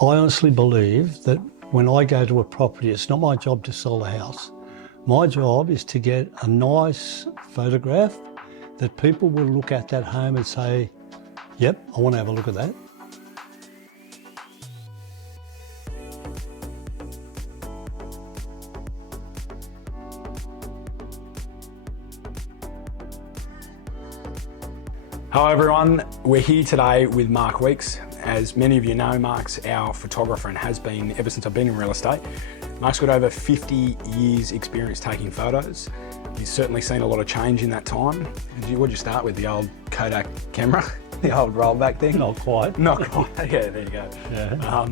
I honestly believe that when I go to a property, it's not my job to sell the house. My job is to get a nice photograph that people will look at that home and say, yep, I want to have a look at that. Hello everyone, we're here today with Mark Weeks. As many of you know, Mark's our photographer and has been ever since I've been in real estate. Mark's got over 50 years experience taking photos. He's certainly seen a lot of change in that time. What'd you start with, the old Kodak camera? The old rollback thing? Not quite. Not quite, yeah, there you go. Yeah.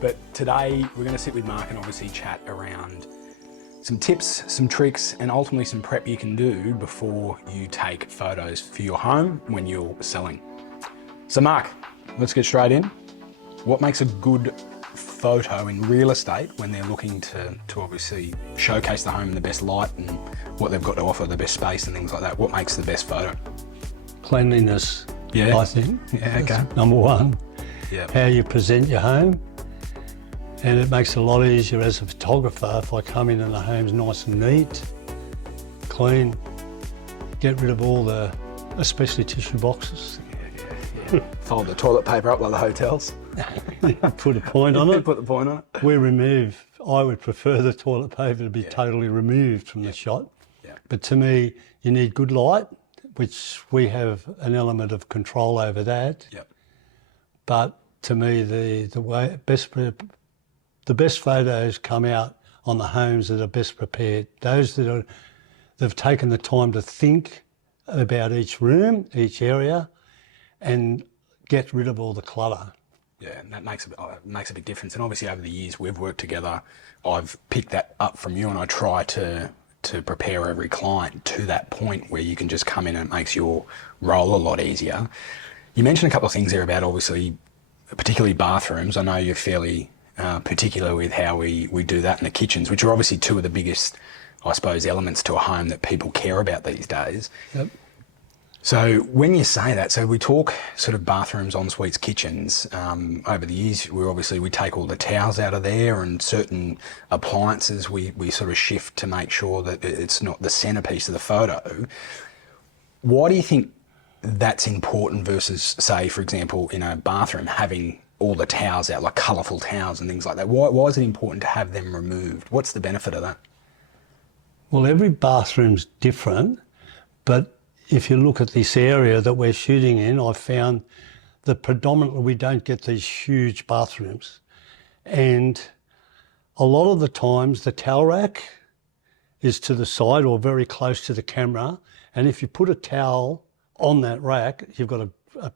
But today we're going to sit with Mark and obviously chat around some tips, some tricks, and ultimately some prep you can do before you take photos for your home when you're selling. So Mark, let's get straight in. What makes a good photo in real estate when they're looking to obviously showcase the home in the best light and what they've got to offer, the best space and things like that? What makes the best photo? Cleanliness, Yeah. I think. Yeah, okay. That's number one. Yeah. How you present your home. And it makes it a lot easier as a photographer if I come in and the home's nice and neat, clean, get rid of all the, especially tissue boxes. Yeah. Fold the toilet paper up like the hotels. Put a point on it. Put the point on it. I would prefer the toilet paper to be totally removed from the shot. Yeah. But to me, you need good light, which we have an element of control over that. Yep. But to me, the best photos come out on the homes that are best prepared. Those they've taken the time to think about each room, each area, and get rid of all the clutter. Yeah, and that makes a big difference. And obviously over the years we've worked together, I've picked that up from you, and I try to prepare every client to that point where you can just come in and it makes your role a lot easier. You mentioned a couple of things there about obviously, particularly bathrooms. I know you're fairly particular with how we do that in the kitchens, which are obviously two of the biggest, I suppose, elements to a home that people care about these days. Yep. So when you say that, so we talk sort of bathrooms, en suites, kitchens. Over the years, we take all the towels out of there, and certain appliances we sort of shift to make sure that it's not the centerpiece of the photo. Why do you think that's important versus, say, for example, in a bathroom, having all the towels out, like colourful towels and things like that? Why is it important to have them removed? What's the benefit of that? Well, every bathroom's different, but if you look at this area that we're shooting in, I've found that predominantly we don't get these huge bathrooms. And a lot of the times the towel rack is to the side or very close to the camera. And if you put a towel on that rack, you've got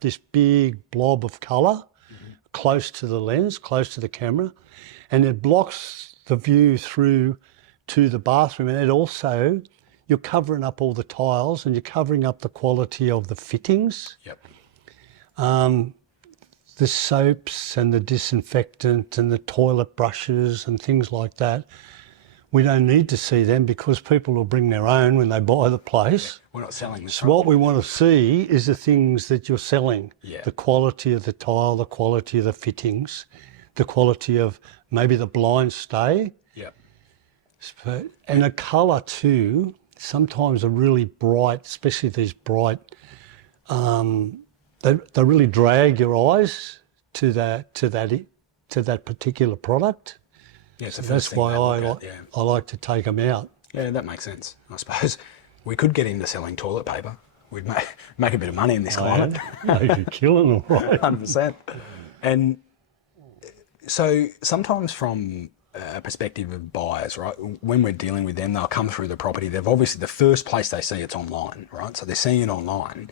this big blob of colour close to the lens, close to the camera, and it blocks the view through to the bathroom. And it also, you're covering up all the tiles and you're covering up the quality of the fittings. Yep. The soaps and the disinfectant and the toilet brushes and things like that. We don't need to see them because people will bring their own when they buy the place. We're not selling this. So what we want to see is the things that you're selling. Yeah. The quality of the tile, the quality of the fittings, the quality of maybe the blind stay. Yep. And a colour too, sometimes are really bright, especially these bright, they really drag your eyes to that particular product. Yeah, so that's why I like to take them out. Yeah, that makes sense. I suppose we could get into selling toilet paper. We'd make a bit of money in this climate. No, you're killing them, right? 100%. And so sometimes from a perspective of buyers, right, when we're dealing with them, they'll come through the property. They've obviously, the first place they see it's online, right? So they're seeing it online.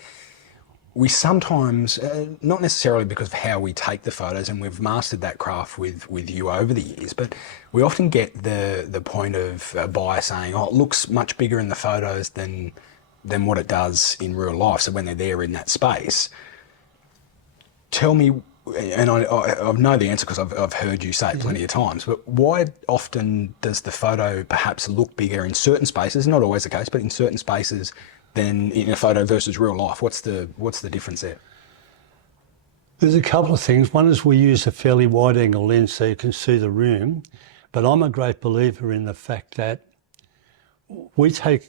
We sometimes, not necessarily because of how we take the photos, and we've mastered that craft with you over the years, but we often get the point of a buyer saying, oh, it looks much bigger in the photos than what it does in real life. So when they're there in that space, tell me, and I know the answer because I've heard you say it plenty of times, but why often does the photo perhaps look bigger in certain spaces, not always the case, but in certain spaces, than in a photo versus real life? What's the difference there? There's a couple of things. One is we use a fairly wide angle lens so you can see the room, but I'm a great believer in the fact that we take,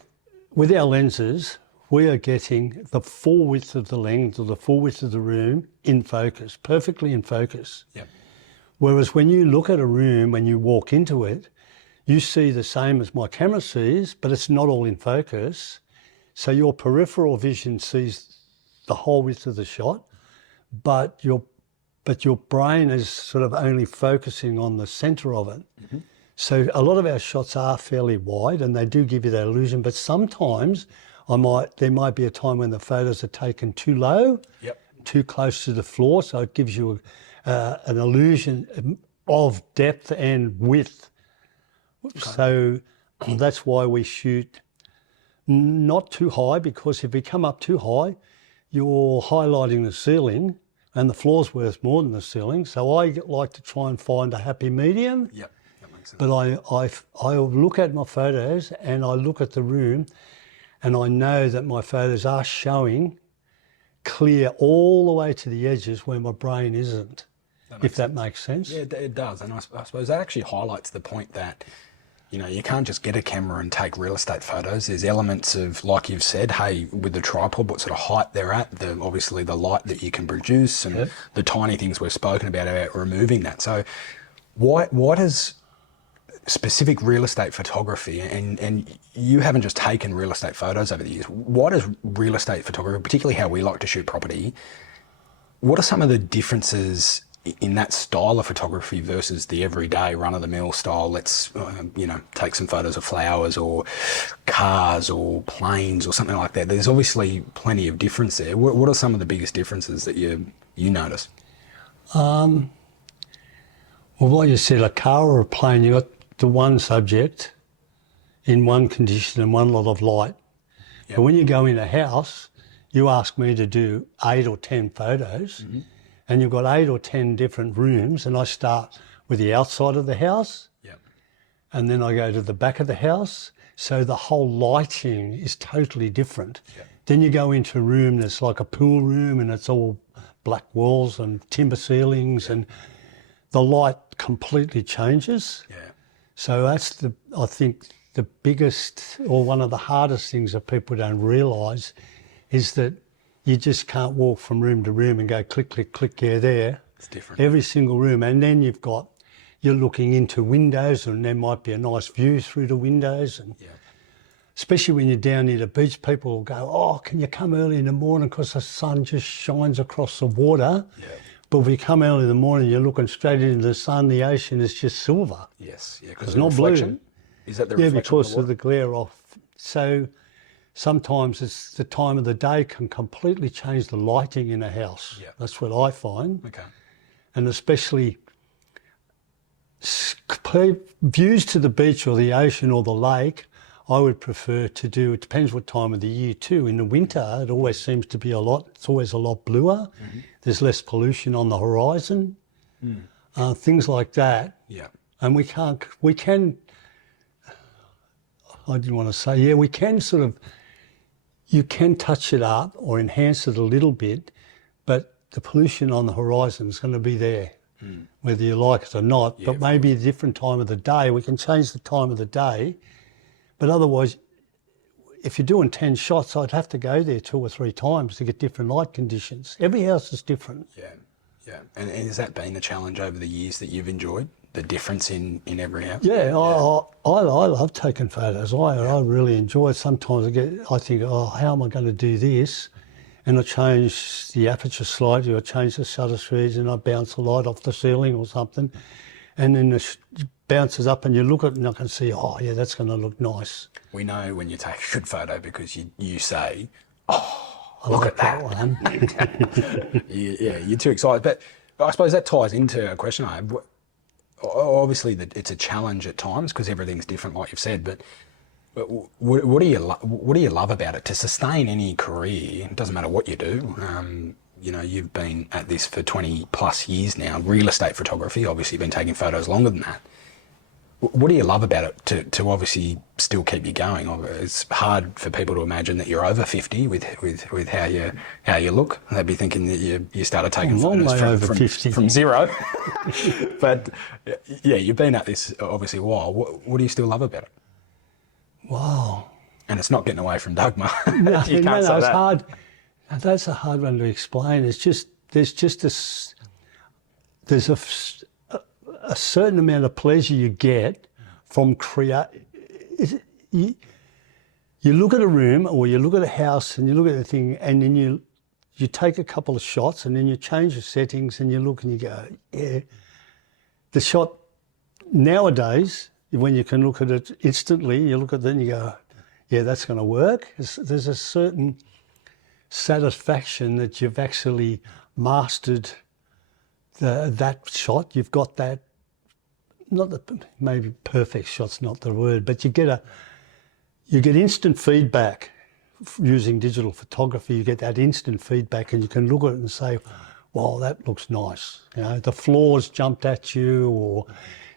with our lenses, we are getting the full width of the lens or the full width of the room in focus, perfectly in focus. Yep. Whereas when you look at a room, when you walk into it, you see the same as my camera sees, but it's not all in focus. So your peripheral vision sees the whole width of the shot, but your brain is sort of only focusing on the centre of it. Mm-hmm. So a lot of our shots are fairly wide and they do give you that illusion, but sometimes there might be a time when the photos are taken too low, yep, too close to the floor, so it gives you an illusion of depth and width. Okay. So that's why we shoot not too high, because if we come up too high, you're highlighting the ceiling and the floor's worth more than the ceiling. So I like to try and find a happy medium. Yep, that makes sense. But I look at my photos and I look at the room and I know that my photos are showing clear all the way to the edges where my brain isn't, if that makes sense. Yeah, it does. And I suppose that actually highlights the point that, you know, you can't just get a camera and take real estate photos. There's elements of, like you've said, hey, with the tripod, what sort of height they're at, obviously the light that you can produce, and yep, the tiny things we've spoken about removing that. So why does specific real estate photography, and you haven't just taken real estate photos over the years, why does real estate photography, particularly how we like to shoot property, what are some of the differences in that style of photography versus the everyday run-of-the-mill style? Let's take some photos of flowers or cars or planes or something like that. There's obviously plenty of difference there. What are some of the biggest differences that you notice? Well, like you said, a car or a plane, you got the one subject in one condition and one lot of light. Yep. But when you go in a house, you ask me to do 8 or 10 photos, mm-hmm, and you've got 8 or 10 different rooms, and I start with the outside of the house, yep, and then I go to the back of the house. So the whole lighting is totally different. Yep. Then you go into a room that's like a pool room and it's all black walls and timber ceilings, yep, and the light completely changes. Yeah. So that's I think the biggest, or one of the hardest things that people don't realise, is that you just can't walk from room to room and go click, click, click, yeah, there. It's different. Every single room. And then you're looking into windows and there might be a nice view through the windows. And yeah, especially when you're down near the beach, people will go, oh, can you come early in the morning because the sun just shines across the water? Yeah. But if you come early in the morning, you're looking straight into the sun, the ocean is just silver. Yes, yeah, because it's not blue. Is that the reflection? Yeah, because of the glare off. So sometimes it's the time of the day can completely change the lighting in a house. Yeah. That's what I find. Okay. And especially views to the beach or the ocean or the lake, I would prefer to do, it depends what time of the year too. In the winter, it always seems to be it's always a lot bluer. Mm-hmm. There's less pollution on the horizon, things like that. Yeah. And we can, I didn't want to say, yeah, we can sort of, you can touch it up or enhance it a little bit, but the pollution on the horizon is going to be there, whether you like it or not. Yeah, but maybe a different time of the day, we can change the time of the day. But otherwise, if you're doing 10 shots, I'd have to go there 2 or 3 times to get different light conditions. Every house is different. Yeah, yeah. And has that been a challenge over the years that you've enjoyed, the difference in every house? Yeah, I love taking photos. I really enjoy it. Sometimes I think, oh, how am I going to do this? And I change the aperture slightly, or change the shutter speeds, and I bounce the light off the ceiling or something. And then it bounces up and you look at it and I can see, oh yeah, that's going to look nice. We know when you take a good photo because you say, oh, look at that one. Yeah, you're too excited. But I suppose that ties into a question I have. Obviously, it's a challenge at times because everything's different, like you've said. But what do you love about it? To sustain any career, it doesn't matter what you do. You've been at this for 20 plus years now. Real estate photography, obviously, you've been taking photos longer than that. What do you love about it to obviously still keep you going? It's hard for people to imagine that you're over 50 with how you look. They'd be thinking that you started taking long photos way over 50. from zero. But yeah, you've been at this obviously a while. What do you still love about it? Wow. And it's not getting away from Dugma. No, You can't say it's that. hard. That's a hard one to explain. There's a certain amount of pleasure you get from you look at a room or you look at a house and you look at the thing and then you take a couple of shots and then you change the settings and you look and you go, yeah. The shot nowadays, when you can look at it instantly, you look at it and you go, yeah, that's going to work. There's a certain satisfaction that you've actually mastered that shot. You've got that, maybe perfect shot's not the word, but you get instant feedback using digital photography. You get that instant feedback and you can look at it and say, wow, that looks nice. You know, the floors jumped at you, or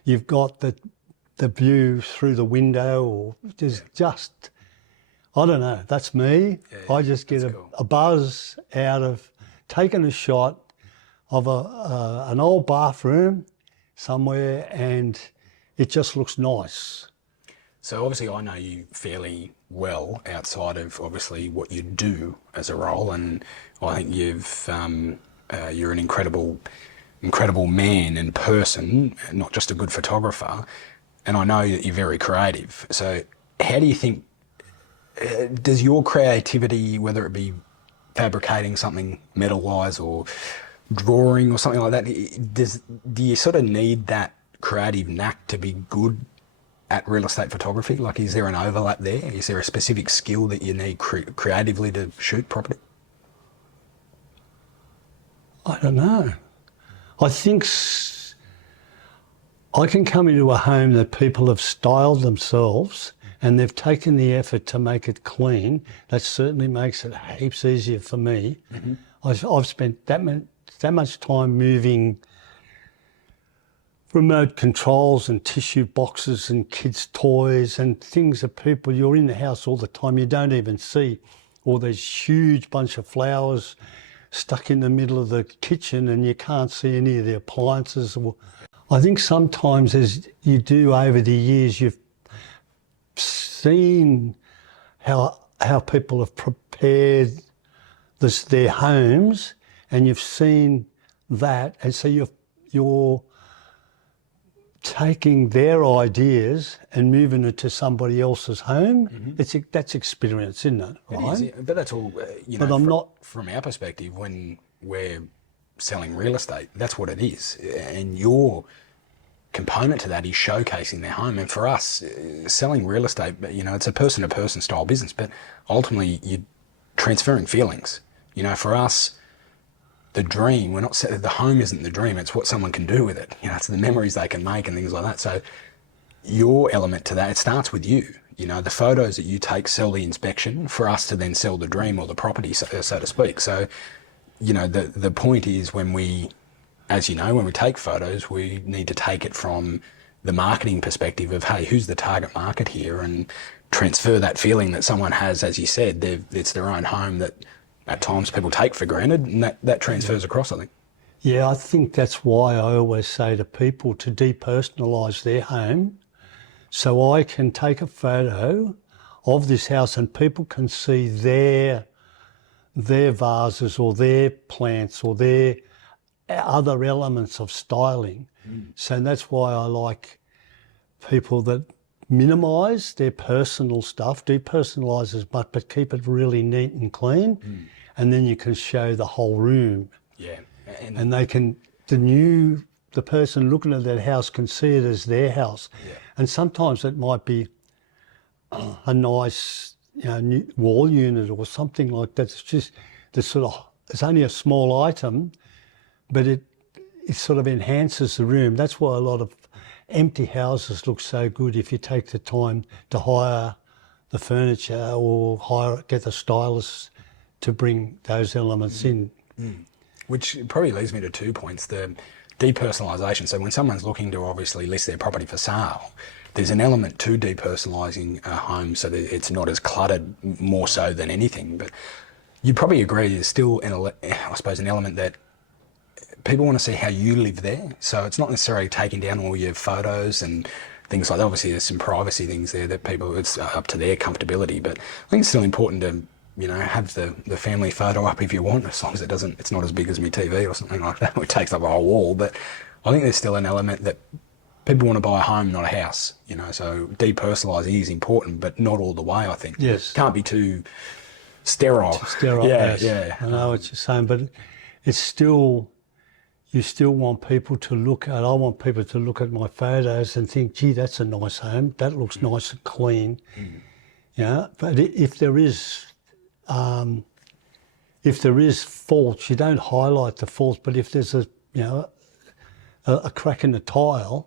you've got the view through the window, or there's just, I don't know, that's me. Yeah, I just get cool. a buzz out of taking a shot of an old bathroom somewhere and it just looks nice. So obviously I know you fairly well outside of obviously what you do as a role, and I think you're an incredible man and person, not just a good photographer, and I know that you're very creative. So how do you think, does your creativity, whether it be fabricating something metal-wise or drawing or something like that, do you sort of need that creative knack to be good at real estate photography? Like, is there an overlap there? Is there a specific skill that you need creatively to shoot property? I don't know. I think I can come into a home that people have styled themselves and they've taken the effort to make it clean. That certainly makes it heaps easier for me. Mm-hmm. I've spent that much time moving remote controls and tissue boxes and kids' toys and things that you're in the house all the time, you don't even see. Or there's huge bunch of flowers stuck in the middle of the kitchen and you can't see any of the appliances. I think sometimes as you do over the years, you've seen how people have prepared their homes, and you've seen that, and so you're taking their ideas and moving it to somebody else's home. Mm-hmm. That's experience, isn't it? Right? It is, but that's all, but from our perspective, when we're selling real estate, that's what it is. And your component to that is showcasing their home. And for us, selling real estate, it's a person-to-person style business, but ultimately you're transferring feelings. For us, the dream, the home isn't the dream, it's what someone can do with it. It's the memories they can make and things like that. So your element to that, it starts with you. The photos that you take sell the inspection for us to then sell the dream or the property, so to speak. So, the point is when we take photos, we need to take it from the marketing perspective of, hey, who's the target market here, and transfer that feeling that someone has, as you said, it's their own home that at times people take for granted, and that transfers across, I think. Yeah, I think that's why I always say to people to depersonalise their home, so I can take a photo of this house and people can see their vases or their plants or their other elements of styling. So that's why I like people that minimise their personal stuff, depersonalise as much, but keep it really neat and clean. And then you can show the whole room. Yeah. And they can, the person looking at that house can see it as their house. Yeah. And sometimes it might be a nice new wall unit or something like that. It's just it's only a small item, but it sort of enhances the room. That's why a lot of empty houses look so good if you take the time to hire the furniture or get the stylist to bring those elements in. Which probably leads me to 2 points. The depersonalisation. So when someone's looking to obviously list their property for sale, there's an element to depersonalising a home so that it's not as cluttered, more so than anything. But you'd probably agree there's still, I suppose, an element that people want to see how you live there. So it's not necessarily taking down all your photos and things like that. Obviously, there's some privacy things there that people, it's up to their comfortability. But I think it's still important to, you know, have the family photo up if you want, as long as it's not as big as my TV or something like that, which takes up a whole wall. But I think there's still an element that people want to buy a home, not a house, you know, so depersonalising is important, but not all the way, I think. Yes. Can't be too sterile. Sterile, yeah, yes. yeah. I know what you're saying, but it's still, you still want people to look at, I want people to look at my photos and think, gee, that's a nice home, that looks nice and clean. Yeah, but if there is faults, you don't highlight the faults, but if there's a crack in the tile,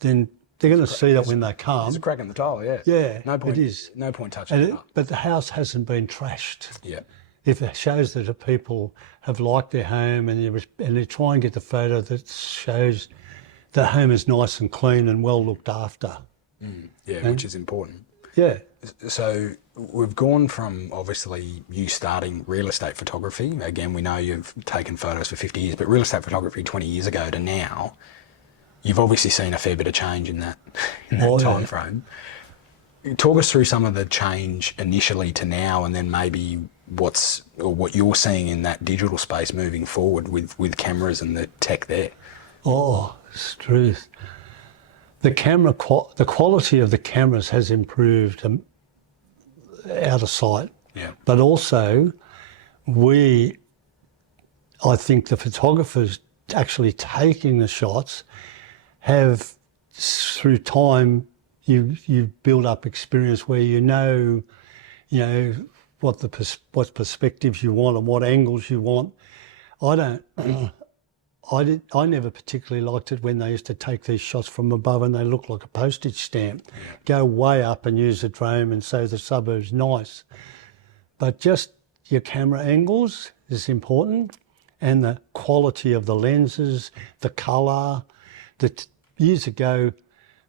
then they're going to see that when they come. There's a crack in the tile, yeah. Yeah, no point, it is. No point touching it up. But the house hasn't been trashed. Yeah. If it shows that the people have liked their home and they try and get the photo that shows the home is nice and clean and well looked after. Yeah, which is important. Yeah. So we've gone from obviously you starting real estate photography. Again, we know you've taken photos for 50 years, but real estate photography 20 years ago to now, you've obviously seen a fair bit of change in that time frame. Talk us through some of the change initially to now, and then maybe what you're seeing in that digital space moving forward with cameras and the tech there. Oh, it's truth. The quality of the cameras has improved out of sight. Yeah. But also, I think the photographers actually taking the shots have, through time, you build up experience where you know what perspectives you want and what angles you want. I never particularly liked it when they used to take these shots from above and they look like a postage stamp. Yeah. Go way up and use a drone and say the suburb's nice. But just your camera angles is important, and the quality of the lenses, the colour. Years ago,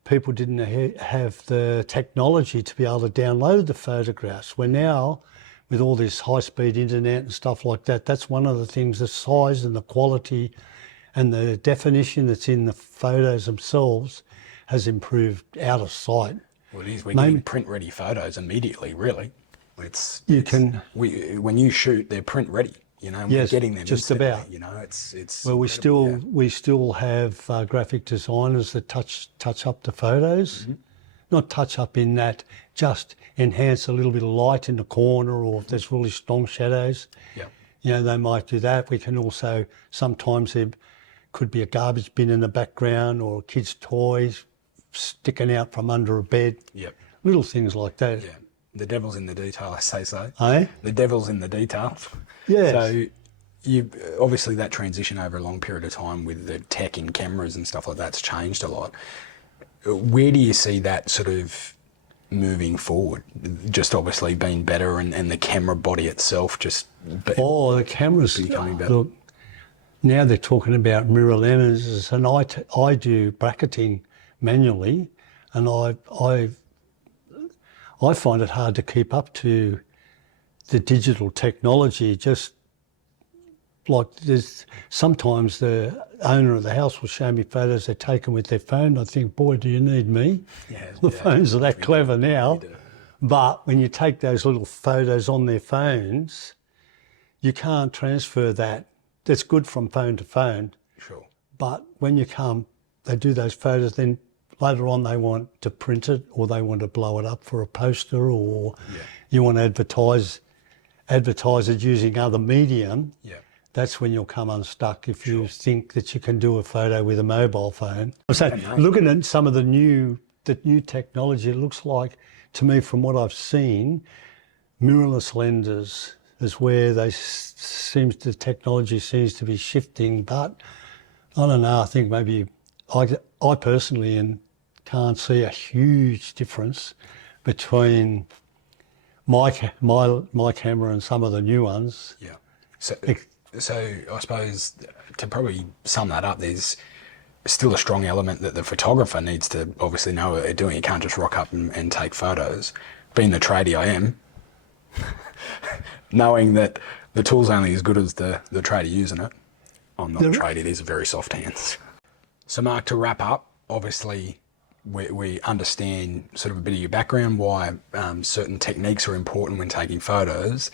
people didn't have the technology to be able to download the photographs. Where now, with all this high-speed internet and stuff like that, that's one of the things, the size and the quality and the definition that's in the photos themselves has improved out of sight. Well, it is. We're getting print-ready photos immediately, really. When you shoot, they're print-ready. You know, yes, we're getting them just instantly, about. You know, it's. Well, we still have graphic designers that touch up the photos, not touch up in that, just enhance a little bit of light in the corner, or if there's really strong shadows. Yeah. You know, they might do that. We can also, sometimes there could be a garbage bin in the background or kids' toys sticking out from under a bed. Yep. Little things like that. Yeah. The devil's in the detail, I say so. Eh? The devil's in the detail. Yes. So you obviously that transition over a long period of time with the tech in cameras and stuff like that's changed a lot. Where do you see that sort of moving forward? Just obviously being better and the camera body itself just the cameras becoming better. Look, now they're talking about mirror lenses, and I do bracketing manually, and I find it hard to keep up to the digital technology. Just like sometimes the owner of the house will show me photos they're taken with their phone. I think, boy, do you need me? Yeah, the phones are that clever now. But when you take those little photos on their phones, you can't transfer that. That's good from phone to phone. Sure. But when they do those photos, then later on they want to print it, or they want to blow it up for a poster, or you want to advertise it using other medium. Yeah. That's when you'll come unstuck if you think that you can do a photo with a mobile phone. So looking at some of the new technology, it looks like, to me, from what I've seen, mirrorless lenses is where the technology seems to be shifting. But I don't know, I think maybe I personally can't see a huge difference between my camera and some of the new ones. Yeah. So So I suppose to probably sum that up, there's still a strong element that the photographer needs to obviously know what they're doing. You can't just rock up and take photos. Being the tradie I am, knowing that the tool's only as good as the tradie using it. I'm not a tradie, these are very soft hands. So Mark, to wrap up, obviously we understand sort of a bit of your background, why certain techniques are important when taking photos.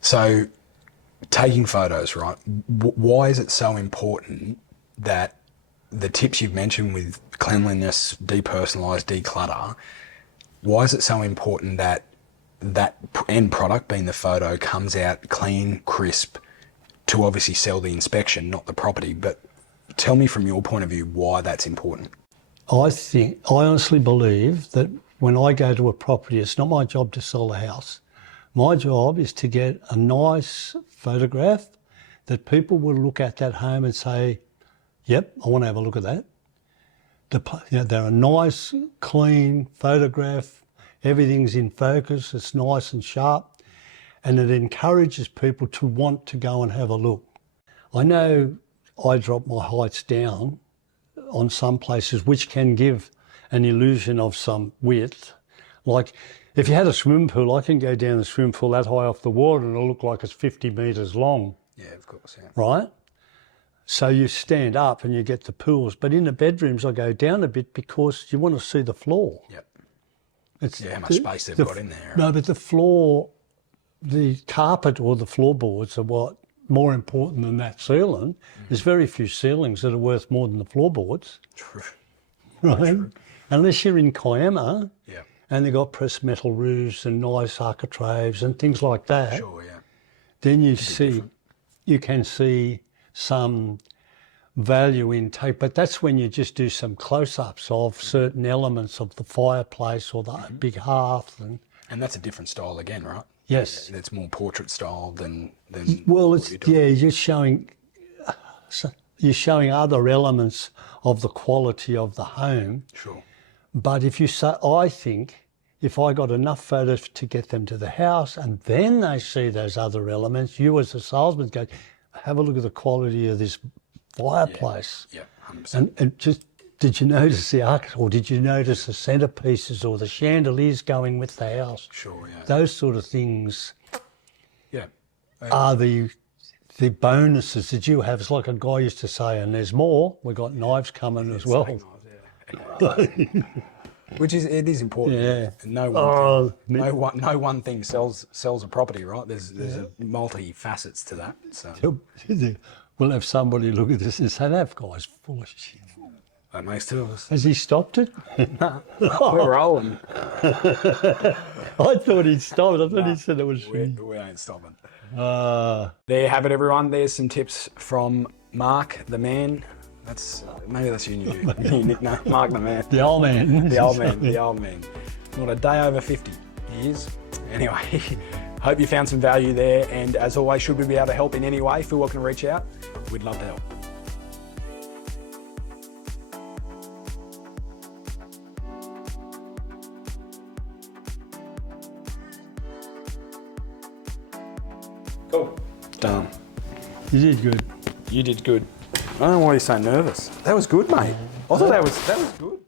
So taking photos, right? Why is it so important that the tips you've mentioned with cleanliness, depersonalise, declutter, why is it so important that that end product, being the photo, comes out clean, crisp, to obviously sell the inspection, not the property? But tell me from your point of view why that's important. I honestly believe that when I go to a property, it's not my job to sell the house. My job is to get a nice photograph that people will look at that home and say, yep, I want to have a look at that. They're a nice, clean photograph. Everything's in focus. It's nice and sharp. And it encourages people to want to go and have a look. I know I drop my heights down on some places, which can give an illusion of some width. Like if you had a swimming pool, I can go down the swimming pool that high off the water and it'll look like it's 50 metres long. Yeah, of course, yeah. Right? So you stand up and you get the pools. But in the bedrooms, I go down a bit because you want to see the floor. Yep. It's how much space they've got in there. Right? No, but the floor, the carpet or the floorboards are what more important than that ceiling. There's very few ceilings that are worth more than the floorboards. True. Right? True. Unless you're in Kiama, yeah, and they've got pressed metal roofs and nice architraves and things like that. Sure, yeah. Then you can see some value in tape, but that's when you just do some close-ups of certain elements of the fireplace or the big hearth. And that's a different style again, right? Yes. It's more portrait style than well, it's you're showing other elements of the quality of the home. Sure. But if you say, I think if I got enough photos to get them to the house and then they see those other elements, you as a salesman go, have a look at the quality of this fireplace. Yeah, 100%. And just, did you notice the or did you notice the centerpieces or the chandeliers going with the house? Sure, yeah. Those sort of things Yeah. are the bonuses that you have. It's like a guy used to say, and there's more. We've got knives coming as well. Which is important. Yeah. No one thing sells a property, right? There's multi facets to that. So We'll have somebody look at this and say, that guy's full of shit. that makes two of us. Has he stopped it? We're rolling. I thought he'd stopped it. I thought he said it was. We ain't stopping. There you have it, everyone. There's some tips from Mark, the man. Maybe that's your new nickname, Mark the man. The old man. The old man. The old man. Not a day over 50. He is. Anyway, hope you found some value there. And as always, should we be able to help in any way, feel welcome to reach out. We'd love to help. Cool. Done. You did good. You did good. I don't know why you're so nervous. That was good, mate. I thought that was good.